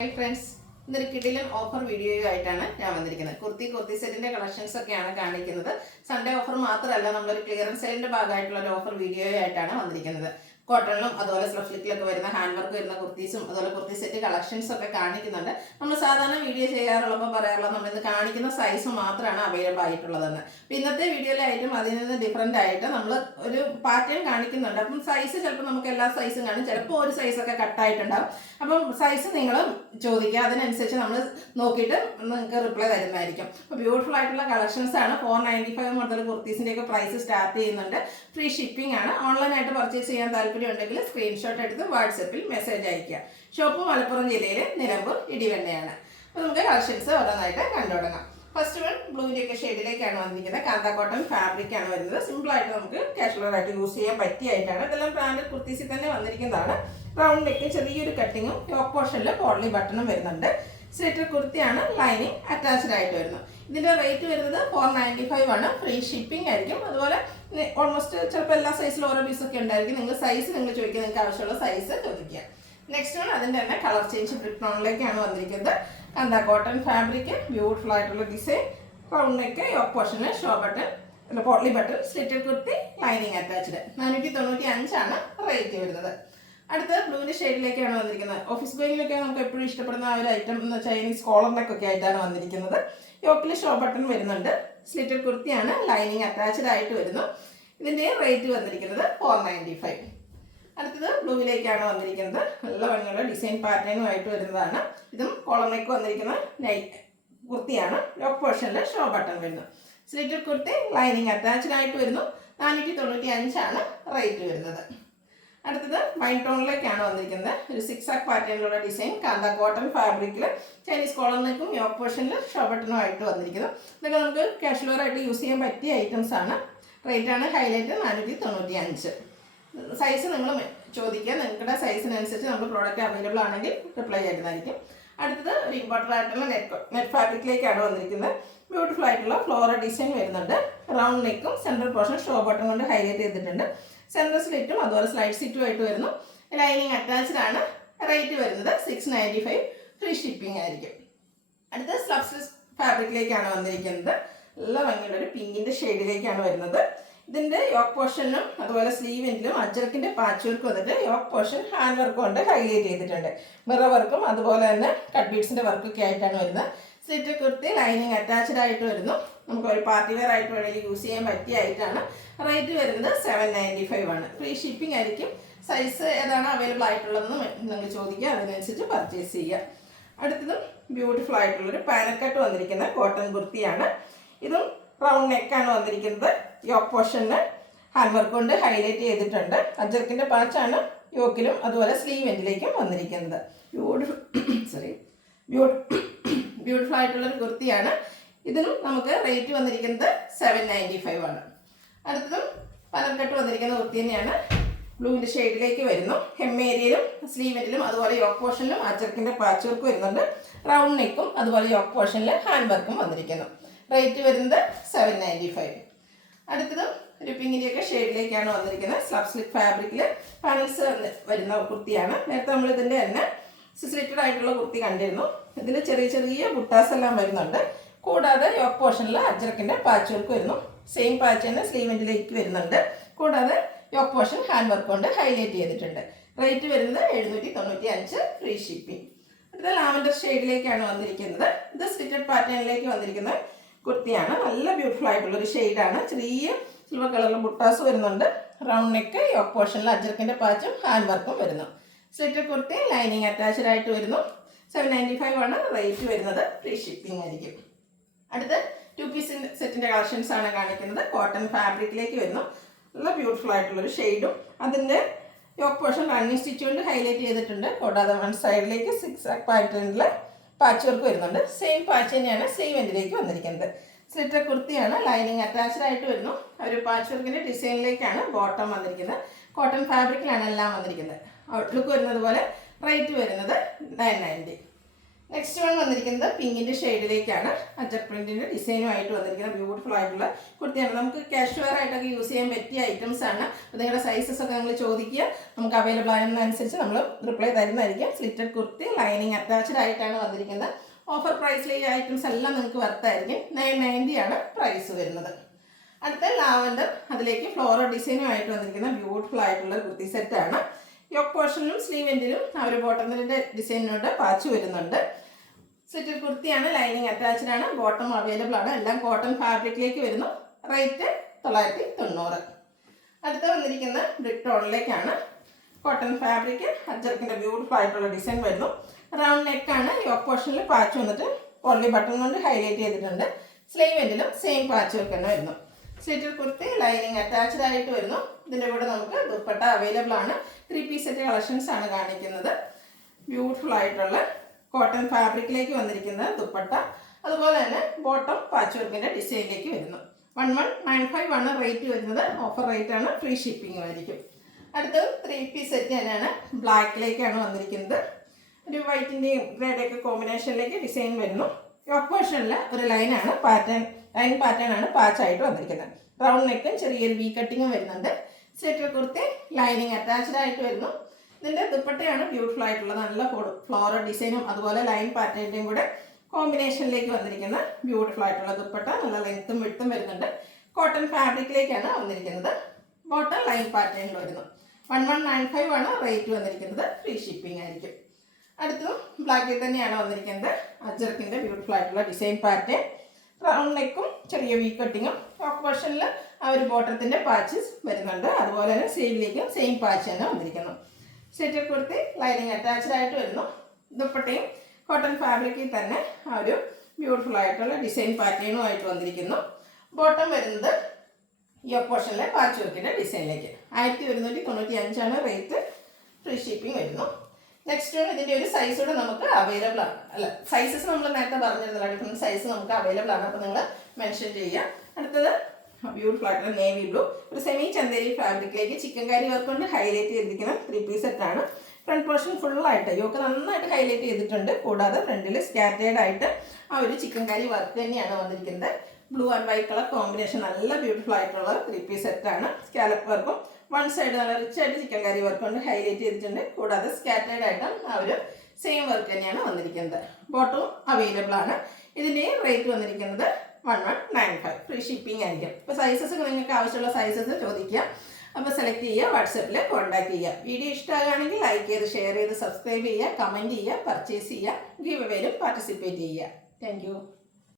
Hi friends, ഇന്നൊരു കിടിലൻ offer വീഡിയോയുമായിട്ടാണ് ഞാൻ വന്നിരിക്കുന്നത്. കുർത്തി സെറ്റിന്റെ കളക്ഷൻസ് ഒക്കെയാണ് കാണിക്കുന്നത്. സൺഡേ ഓഫർ മാത്രമല്ല, നമ്മളൊരു ക്ലിയറൻസ് സെയിലിന്റെ ഭാഗമായിട്ടുള്ള ഒരു ഓഫർ വീഡിയോയായിട്ടാണ് വന്നിരിക്കുന്നത്. കോട്ടണിലും അതുപോലെ സ്ലഫ്ലിക്കിലൊക്കെ വരുന്ന ഹാൻഡ് വർക്ക് വരുന്ന കുർത്തീസും അതുപോലെ കുർത്തി സെറ്റ് കളക്ഷൻസ് ഒക്കെ കാണിക്കുന്നുണ്ട്. നമ്മൾ സാധാരണ വീഡിയോ ചെയ്യാറുള്ളപ്പോൾ പറയാറുള്ളത് നമ്മളിന്ന് കാണിക്കുന്ന സൈസ് മാത്രമാണ് അവൈലബിൾ ആയിട്ടുള്ളതെന്ന്. ഇന്നത്തെ വീഡിയോയിലായിട്ടും അതിൽ നിന്ന് ഡിഫറെൻ്റ് ആയിട്ട് നമ്മൾ ഒരു പാറ്റേൺ കാണിക്കുന്നുണ്ട്. അപ്പം സൈസ് ചിലപ്പോൾ നമുക്ക് എല്ലാ സൈസും കാണും, ചിലപ്പോൾ ഒരു സൈസൊക്കെ കട്ടായിട്ടുണ്ടാകും. അപ്പം സൈസ് നിങ്ങൾ ചോദിക്കുക, അതിനനുസരിച്ച് നമ്മൾ നോക്കിയിട്ട് നിങ്ങൾക്ക് റിപ്ലൈ തരുന്നതായിരിക്കും. അപ്പോൾ ബ്യൂട്ടിഫുൾ ആയിട്ടുള്ള കളക്ഷൻസ് ആണ്. 495 മുതൽ കുർത്തീസിൻ്റെയൊക്കെ പ്രൈസ് സ്റ്റാർട്ട് ചെയ്യുന്നുണ്ട്. ഫ്രീ ഷിപ്പിംഗ് ആണ്. ഓൺലൈനായിട്ട് പർച്ചേസ് ചെയ്യാൻ ഉണ്ടെങ്കിൽ സ്ക്രീൻഷോട്ട് എടുത്ത് വാട്സപ്പിൽ മെസ്സേജ് അയക്കുക. ഷോപ്പ് മലപ്പുറം ജില്ലയിലെ നിലമ്പൂർ ഇടിവണ്ണയാണ്. അപ്പോൾ നമുക്ക് കളക്ഷൻസ് ഓരോന്നായിട്ട് കണ്ടു തുടങ്ങാം. ഫസ്റ്റ് വൺ ബ്ലൂവിൻ്റെ ഒക്കെ ഷെയ്ഡിലേക്കാണ് വന്നിരിക്കുന്നത്. കാന്ത കോട്ടൺ ഫാബ്രിക് ആണ് വരുന്നത്. സിമ്പിളായിട്ട് നമുക്ക് കാഷ്വലായിട്ട് യൂസ് ചെയ്യാൻ പറ്റിയായിട്ടാണ്. ഇതെല്ലാം ബ്രാൻഡഡ് കുർത്തീസിൽ തന്നെ വന്നിരിക്കുന്നതാണ്. റൗണ്ട് നെക്ക്, ചെറിയൊരു കട്ടിങ്ങും യോക്ക് പോർഷനിൽ പോളി ബട്ടണും വരുന്നുണ്ട്. സ്ലിറ്റർ കുർത്തിയാണ്, ലൈനിങ് അറ്റാച്ച്ഡ് ആയിട്ട് വരുന്നു. ഇതിൻ്റെ റേറ്റ് വരുന്നത് 495 ആണ്. ഫ്രീ ഷിപ്പിംഗ് ആയിരിക്കും. അതുപോലെ ഓൾമോസ്റ്റ് ചിലപ്പോൾ എല്ലാ സൈസിലും ഓരോ പീസൊക്കെ ഉണ്ടായിരിക്കും. നിങ്ങൾ സൈസ് നിങ്ങൾ ചോദിക്കുക, നിങ്ങൾക്ക് ആവശ്യമുള്ള സൈസ് ചോദിക്കുക. നെക്സ്റ്റ് വൺ അതിൻ്റെ തന്നെ കളർ ചേഞ്ച് ബ്രിക്ക് ടോണിലേക്കാണ് വന്നിരിക്കുന്നത്. കാന്ത കോട്ടൺ ഫാബ്രിക്, ബ്യൂട്ടിഫുൾ ആയിട്ടുള്ള ഡിസൈൻ, റൗണ്ട് നെക്ക്, യോക്ക് പോർഷന് ഷോ ബട്ടൺ, പോട്ട്ലി ബട്ടൺ, സ്ലിറ്റർ കുർത്തി, ലൈനിങ് അറ്റാച്ച്ഡ്. 495 ആണ് റേറ്റ് വരുന്നത്. അടുത്ത ബ്ലൂവിൻ്റെ ഷെയ്ഡിലേക്കാണ് വന്നിരിക്കുന്നത്. ഓഫീസ് ഗോയിങ്ങിലൊക്കെ നമുക്ക് എപ്പോഴും ഇഷ്ടപ്പെടുന്ന ആ ഒരു ഐറ്റം എന്ന് വെച്ചാൽ ചൈനീസ് കോളർ നെക്ക് ഒക്കെ ആയിട്ടാണ് വന്നിരിക്കുന്നത്. യോക്കിൽ ഷോ ബട്ടൺ വരുന്നുണ്ട്. സ്ലിറ്റർ കുർത്തിയാണ്, ലൈനിങ് അറ്റാച്ച്ഡ് ആയിട്ട് വരുന്നു. ഇതിൻ്റെ റേറ്റ് വന്നിരിക്കുന്നത് 495. അടുത്തത് ബ്ലൂവിലേക്കാണ് വന്നിരിക്കുന്നത്. നല്ല ഭംഗിയുള്ള ഡിസൈൻ പാറ്റേണുമായിട്ട് വരുന്നതാണ്. ഇതും കോളർ നെക്ക് വന്നിരിക്കുന്ന കുർത്തിയാണ്. യോക്ക് പോർഷനിൽ ഷോ ബട്ടൺ വരുന്നു. സ്ലിറ്റർ കുർത്തി, ലൈനിങ് അറ്റാച്ച്ഡ് ആയിട്ട് വരുന്നു. 495 ആണ് റേറ്റ് വരുന്നത്. അടുത്തത് വൈൻ ടോണിലേക്കാണ് വന്നിരിക്കുന്നത്. ഒരു സിക്സാക് പാറ്റേണിലുള്ള ഡിസൈൻ, കാന്ത കോട്ടൺ ഫാബ്രിക്കിൽ ചൈനീസ് കോളർ നെക്കും യോക്ക് പോർഷനിൽ ഷോ ബട്ടണും ആയിട്ട് വന്നിരിക്കുന്നു. ഇതൊക്കെ നമുക്ക് കാഷ്വലായിട്ട് യൂസ് ചെയ്യാൻ പറ്റിയ ഐറ്റംസ് ആണ്. റേറ്റാണ് ഹൈലൈറ്റ് 495. സൈസ് നിങ്ങൾ ചോദിക്കുക, നിങ്ങളുടെ സൈസിനനുസരിച്ച് നമുക്ക് പ്രോഡക്റ്റ് അവൈലബിൾ ആണെങ്കിൽ റിപ്ലൈ ചെയ്യുന്നതായിരിക്കും. അടുത്തത് ഒരു ഇമ്പോർട്ടൻ്റ് ആയിട്ടുള്ള നെറ്റ് ഫാബ്രിക്കിലേക്കാണ് വന്നിരിക്കുന്നത്. ബ്യൂട്ടിഫുൾ ആയിട്ടുള്ള ഫ്ലോറൽ ഡിസൈൻ വരുന്നുണ്ട്. റൗണ്ട് നെക്കും സെൻട്രൽ പോർഷൻ ഷോ ബട്ടൺ കൊണ്ട് ഹൈലൈറ്റ് ചെയ്തിട്ടുണ്ട്. സെൻട്രൽ സ്ലിറ്റും അതുപോലെ സ്ലൈഡ് സീറ്റും ആയിട്ട് വരുന്നു. ലൈനിങ് അറ്റാച്ച്ഡ് ആണ്. റേറ്റ് വരുന്നത് 695. ഫ്രീ ഷിപ്പിംഗ് ആയിരിക്കും. അടുത്ത സ്ലബ്സ് ഫാബ്രിക്കിലേക്കാണ് വന്നിരിക്കുന്നത്. നല്ല ഭംഗിയുള്ള ഒരു പിങ്കിൻ്റെ ഷെയ്ഡിലേക്കാണ് വരുന്നത്. ഇതിൻ്റെ യോക്ക് പോർഷനും അതുപോലെ സ്ലീവിലും അജ്രക്കിൻ്റെ പാച്ച് വർക്ക് വന്നിട്ട് യോക്ക് പോർഷൻ ഹാൻഡ് വർക്ക് കൊണ്ട് ഹൈലൈറ്റ് ചെയ്തിട്ടുണ്ട്. മിറർ വർക്കും അതുപോലെ തന്നെ കട്ട് ബീഡ്സിൻ്റെ വർക്കൊക്കെ ആയിട്ടാണ് വരുന്നത്. സ്ലിറ്റർ കുർത്തി, ലൈനിങ് അറ്റാച്ച്ഡ് ആയിട്ട് വരുന്നു. നമുക്ക് ഒരു പാർട്ടി വെയർ ആയിട്ട് വേണമെങ്കിൽ യൂസ് ചെയ്യാൻ പറ്റിയ ആയിട്ടാണ്. റേറ്റ് വരുന്നത് 795 ആണ്. ഫ്രീ ഷിപ്പിംഗ് ആയിരിക്കും. സൈസ് ഏതാണ് അവൈലബിൾ ആയിട്ടുള്ളതെന്ന് നിങ്ങൾ ചോദിക്കുക, അതിനനുസരിച്ച് പർച്ചേസ് ചെയ്യുക. അടുത്തതും ബ്യൂട്ടിഫുൾ ആയിട്ടുള്ളൊരു പാനക്കട്ട് വന്നിരിക്കുന്ന കോട്ടൺ കുർത്തിയാണ്. ഇതും റൗണ്ട് നെക്കാണ് വന്നിരിക്കുന്നത്. യോക്ക് പോർഷന് ഹാൻഡ് വർക്ക് കൊണ്ട് ഹൈലൈറ്റ് ചെയ്തിട്ടുണ്ട്. അജർക്കിൻ്റെ പാച്ചാണ് യോക്കിലും അതുപോലെ സ്ലീവ് എൻഡിലേക്കും വന്നിരിക്കുന്നത്. ബ്യൂട്ടിഫുൾ ആയിട്ടുള്ളൊരു കുർത്തിയാണ്. ഇതിനും നമുക്ക് റേറ്റ് വന്നിരിക്കുന്നത് 795 ആണ്. അടുത്തതും പനക്കട്ട് വന്നിരിക്കുന്ന കുർത്തി തന്നെയാണ്. ബ്ലൂവിൻ്റെ ഷെയ്ഡിലേക്ക് വരുന്നു. ഹെം ഏരിയയിലും സ്ലീവെറ്റിലും അതുപോലെ യോക്ക് പോർഷനിലും അജർക്കിൻ്റെ പാച്ച് വർക്ക് വരുന്നുണ്ട്. റൗണ്ട് നെക്കും അതുപോലെ യോക്ക് പോർഷനിൽ ഹാൻഡ് വർക്കും വന്നിരിക്കുന്നു. റേറ്റ് വരുന്നത് 795. അടുത്തതും ഒരു പിങ്കിൻ്റെയൊക്കെ ഷെയ്ഡിലേക്കാണ് വന്നിരിക്കുന്നത്. സ്ലബ് സ്ലിറ്റ് ഫാബ്രിക്കിൽ പാനൽസ് വരുന്ന കുർത്തിയാണ്. നേരത്തെ നമ്മൾ ഇതിൻ്റെ തന്നെ സ്ലിറ്റഡ് ആയിട്ടുള്ള കുർത്തി കണ്ടിരുന്നു. ഇതിൽ ചെറിയ ചെറിയ ബുട്ടാസ് എല്ലാം വരുന്നുണ്ട്. കൂടാതെ യോക്ക് പോർഷനിൽ അജ്രക്കിൻ്റെ പാച്ച് വർക്ക് വരുന്നു. സെയിം പാച്ച് തന്നെ സ്ലീവെൻറ്റിലേക്ക് വരുന്നുണ്ട്. കൂടാതെ യോക്ക് പോർഷൻ ഹാൻഡ് വർക്ക് കൊണ്ട് ഹൈലൈറ്റ് ചെയ്തിട്ടുണ്ട്. റേറ്റ് വരുന്നത് 795. Free shipping. അടുത്ത ലാവൻഡർ ഷെയ്ഡിലേക്കാണ് വന്നിരിക്കുന്നത്. ഇത് സ്ലിറ്റഡ് പാറ്റേണിലേക്ക് വന്നിരിക്കുന്ന കുർത്തിയാണ്. നല്ല ബ്യൂട്ടിഫുൾ ആയിട്ടുള്ളൊരു ഷെയ്ഡാണ്. ചെറിയ സിൽവർ കളറിലെ ബുട്ടാസ് വരുന്നുണ്ട്. റൗണ്ട് നെക്ക്, യോക്ക് പോർഷനിൽ അജ്രക്കിൻ്റെ പാച്ചും ഹാൻഡ് വർക്കും വരുന്നു. സ്ലിറ്റഡ് കുർത്തി, ലൈനിങ് അറ്റാച്ച്ഡ് ആയിട്ട് വരുന്നു. 795 ആണ് റേറ്റ് വരുന്നത്. ഫ്രീ ഷിപ്പിംഗ് ആയിരിക്കും. അടുത്ത് 2 പീസ് സെറ്റിൻ്റെ കളക്ഷൻസ് ആണ് കാണിക്കുന്നത്. കോട്ടൺ ഫാബ്രിക്കിലേക്ക് വരുന്നു. നല്ല ബ്യൂട്ടിഫുൾ ആയിട്ടുള്ളൊരു ഷെയ്ഡും അതിൻ്റെ യോക്ക് പോർഷൻ റണ്ണിങ് സ്റ്റിച്ച് കൊണ്ട് ഹൈലൈറ്റ് ചെയ്തിട്ടുണ്ട്. കൂടാതെ വൺ സൈഡിലേക്ക് സിക്സാക് പാറ്റേണിൽ പാച്ച് വർക്ക് വരുന്നുണ്ട്. സെയിം പാച്ച് തന്നെയാണ് സ്ലീവ് എൻഡിലേക്ക് വന്നിരിക്കുന്നത്. സ്ലിറ്റർ കുർത്തിയാണ്, ലൈനിങ് അറ്റാച്ച്ഡ് ആയിട്ട് വരുന്നു. ഒരു പാച്ച് വർക്കിൻ്റെ ഡിസൈനിലേക്കാണ് ബോട്ടം വന്നിരിക്കുന്നത്. കോട്ടൺ ഫാബ്രിക്കിലാണ് എല്ലാം വന്നിരിക്കുന്നത്. ഔട്ട്ലുക്ക് വരുന്നത് പോലെ. റേറ്റ് വരുന്നത് 990. നെക്സ്റ്റ് വൺ വന്നിരിക്കുന്നത് പിങ്കിൻ്റെ ഷെയ്ഡിലേക്കാണ്. അജർ പ്രിന്റിൻ്റെ ഡിസൈനുമായിട്ട് വന്നിരിക്കുന്ന ബ്യൂട്ടിഫുൾ ആയിട്ടുള്ള കുർത്തിയാണ്. നമുക്ക് കാഷ്വൽ വെയർ ആയിട്ടൊക്കെ യൂസ് ചെയ്യാൻ പറ്റിയ ഐറ്റംസ് ആണ്. അപ്പോൾ നിങ്ങളുടെ സൈസസ് ഒക്കെ നിങ്ങൾ ചോദിക്കുക, നമുക്ക് അവൈലബിൾ ആയതിനനുസരിച്ച് നമ്മൾ റിപ്ലൈ തരുന്നതായിരിക്കും. സ്ലിറ്റഡ് കുർത്തി ലൈനിങ് അറ്റാച്ച്ഡ് ആയിട്ടാണ് വന്നിരിക്കുന്നത്. ഓഫർ പ്രൈസിൽ ഈ ഐറ്റംസ് എല്ലാം നിങ്ങൾക്ക് വർത്തായിരിക്കും. 990 ആണ് പ്രൈസ് വരുന്നത്. അടുത്ത ലാവൻഡർ, അതിലേക്ക് ഫ്ലോറൽ ഡിസൈനുമായിട്ട് വന്നിരിക്കുന്ന ബ്യൂട്ടിഫുൾ ആയിട്ടുള്ള കുർത്തി സെറ്റാണ്. യോക്ക് പോർഷനിലും സ്ലീവ് എൻഡിലും ആ ഒരു ബോട്ടമിൻ്റെ ഡിസൈനിനോട് പാച്ച് വരുന്നുണ്ട്. സ്ലിറ്റഡ് കുർത്തിയാണ്, ലൈനിങ് അറ്റാച്ച്ഡ് ആണ്, ബോട്ടം അവൈലബിൾ ആണ്. എല്ലാം കോട്ടൺ ഫാബ്രിക്കിലേക്ക് വരുന്നു. റേറ്റ് 990. അടുത്ത വന്നിരിക്കുന്ന ബ്രിക്ക് ടോണിലേക്കാണ്. കോട്ടൺ ഫാബ്രിക്, അജർക്കിൻ്റെ ബ്യൂട്ടിഫുൾ ആയിട്ടുള്ള ഡിസൈൻ വരുന്നു. റൗണ്ട് നെക്കാണ്. യോക്ക് പോർഷനിൽ പാച്ച് വന്നിട്ട് പൊള്ളി ബട്ടൺ കൊണ്ട് ഹൈലൈറ്റ് ചെയ്തിട്ടുണ്ട്. സ്ലീവ് എൻഡിലും സെയിം പാച്ച് വർക്ക് തന്നെ വരുന്നു. സ്ലിറ്റഡ് കുർത്തി ലൈനിങ് അറ്റാച്ച്ഡ് ആയിട്ട് വരുന്നു. ഇതിൻ്റെ കൂടെ നമുക്ക് ദുപ്പട്ട അവൈലബിൾ ആണ്. 3 പീസ് സെറ്റ് കളക്ഷൻസ് ആണ് കാണിക്കുന്നത്. ബ്യൂട്ടിഫുൾ ആയിട്ടുള്ള കോട്ടൺ ഫാബ്രിക്കിലേക്ക് വന്നിരിക്കുന്ന ദുപ്പട്ട, അതുപോലെ തന്നെ ബോട്ടം പാച്ച് വർക്കിൻ്റെ ഡിസൈനിലേക്ക് വരുന്നു. 1195 ആണ് റേറ്റ് വരുന്നത്. ഓഫർ റേറ്റ് ആണ്, ഫ്രീ ഷിപ്പിംഗ് ആയിരിക്കും. അടുത്തത് 3 പീസ് സെറ്റ് തന്നെയാണ്. ബ്ലാക്കിലേക്കാണ് വന്നിരിക്കുന്നത്. ഒരു വൈറ്റിൻ്റെയും ഗ്രേഡൊക്കെ കോമ്പിനേഷനിലേക്ക് ഡിസൈൻ വരുന്നു. യോക്ക് പോർഷനിൽ ഒരു ലൈനാണ് പാറ്റേൺ ആണ് പാച്ചായിട്ട് വന്നിരിക്കുന്നത്. റൗണ്ട് നെക്കും ചെറിയൊരു വി കട്ടിങ്ങും വരുന്നുണ്ട്. സ്ലിറ്റഡ് കുർത്തി ലൈനിങ് അറ്റാച്ച്ഡ് ആയിട്ട് വരുന്നു. ഇതിൻ്റെ ദുപ്പട്ടയാണ് ബ്യൂട്ടിഫുൾ ആയിട്ടുള്ള നല്ല ഫ്ലോറൽ ഡിസൈനും അതുപോലെ ലൈൻ പാറ്റേണിൻ്റെയും കൂടെ കോമ്പിനേഷനിലേക്ക് വന്നിരിക്കുന്ന ബ്യൂട്ടിഫുൾ ആയിട്ടുള്ള ദുപ്പട്ട. നല്ല ലെങ്ത്തും വിഡ്ത്തും വരുന്നുണ്ട്. കോട്ടൺ ഫാബ്രിക്കിലേക്കാണ് വന്നിരിക്കുന്നത്. ബോട്ടം ലൈൻ പാറ്റേണിൽ വരുന്നു. 1195 ആണ് റേറ്റ് വന്നിരിക്കുന്നത്. ഫ്രീ ഷിപ്പിംഗ് ആയിരിക്കും. അടുത്തതും ബ്ലാക്കിൽ തന്നെയാണ് വന്നിരിക്കുന്നത്. അജർക്കിൻ്റെ ബ്യൂട്ടിഫുൾ ആയിട്ടുള്ള ഡിസൈൻ പാറ്റേൺ, റൗണ്ട് നെക്കും ചെറിയ വി കട്ടിങ്ങും. ടോപ്പ് പോർഷനിൽ ആ ഒരു ബോട്ടത്തിൻ്റെ പാച്ചസ് വരുന്നുണ്ട്. അതുപോലെ തന്നെ സ്ലീവിലേക്കും സെയിം പാച്ച് തന്നെ വന്നിരിക്കുന്നു. സ്ലിറ്റഡ് കുർത്തി ലൈനിങ് അറ്റാച്ച്ഡ് ആയിട്ട് വരുന്നു. ദുപ്പട്ടയും കോട്ടൺ ഫാബ്രിക്കിൽ തന്നെ ആ ഒരു ബ്യൂട്ടിഫുൾ ആയിട്ടുള്ള ഡിസൈൻ പാറ്റേണുമായിട്ട് വന്നിരിക്കുന്നു. ബോട്ടം വരുന്നത് ഈ പോർഷനിലെ പാച്ച് വർക്കിൻ്റെ ഡിസൈനിലേക്ക്. 1195 ആണ് റേറ്റ്. ഫ്രീ ഷിപ്പിംഗ് വരുന്നു. നെക്സ്റ്റ് ഇതിൻ്റെ ഒരു സൈസ് കൂടെ നമുക്ക് അവൈലബിൾ ആണ്. അല്ല, സൈസസ് നമ്മൾ നേരത്തെ പറഞ്ഞിരുന്നില്ല, ഡിഫറെൻറ്റ് സൈസ് നമുക്ക് അവൈലബിൾ ആണ്. അപ്പോൾ നിങ്ങൾ മെൻഷൻ ചെയ്യുക. അടുത്തത് ബ്യൂട്ടിഫുൾ ആയിട്ടുള്ള നേവി ബ്ലൂ, ഒരു സെമി ചന്ദേരി ഫാബ്രിക്കിലേക്ക് ചിക്കൻ കാരി വർക്ക് കൊണ്ട് ഹൈലൈറ്റ് ചെയ്തിരിക്കുന്ന 3 പീസ് സെറ്റാണ്. ഫ്രണ്ട് പോർഷൻ ഫുള്ളായിട്ട് യോക്ക് നന്നായിട്ട് ഹൈലൈറ്റ് ചെയ്തിട്ടുണ്ട്. കൂടാതെ ഫ്രണ്ടിൽ സ്കാറ്റേഡ് ആയിട്ട് ആ ഒരു ചിക്കൻ കാരി വർക്ക് തന്നെയാണ് വന്നിരിക്കുന്നത്. Blue and white colour combination നല്ല ബ്യൂട്ടിഫുൾ ആയിട്ടുള്ള 3 പീസ് സെറ്റാണ്. സ്കാലപ്പ് വർക്കും വൺ സൈഡ് നല്ല റിച്ച് ആയിട്ട് ചിക്കൻ കറി വർക്ക് കൊണ്ട് ഹൈലൈറ്റ് ചെയ്തിട്ടുണ്ട്. കൂടാതെ സ്കാറ്റേഡ് ആയിട്ട് ആ ഒരു സെയിം വർക്ക് തന്നെയാണ് വന്നിരിക്കുന്നത്. ബോട്ടവും അവൈലബിൾ ആണ്. ഇതിൻ്റെ റേറ്റ് വന്നിരിക്കുന്നത് 1195. ഫ്രീ ഷിപ്പിംഗ് ആയിരിക്കും. ഇപ്പോൾ സൈസസ് നിങ്ങൾക്ക് ആവശ്യമുള്ള സൈസസ് ചോദിക്കുക. അപ്പോൾ സെലക്ട് ചെയ്യുക, വാട്സപ്പിൽ കോൺടാക്ട് ചെയ്യുക. വീഡിയോ ഇഷ്ടമാകുകയാണെങ്കിൽ ലൈക്ക് ചെയ്ത് ഷെയർ ചെയ്ത് സബ്സ്ക്രൈബ് ചെയ്യുക, കമൻറ്റ് ചെയ്യുക, പർച്ചേസ് ചെയ്യുക, ഗിവ് അവേയിലും പാർട്ടിസിപ്പേറ്റ് ചെയ്യുക. താങ്ക്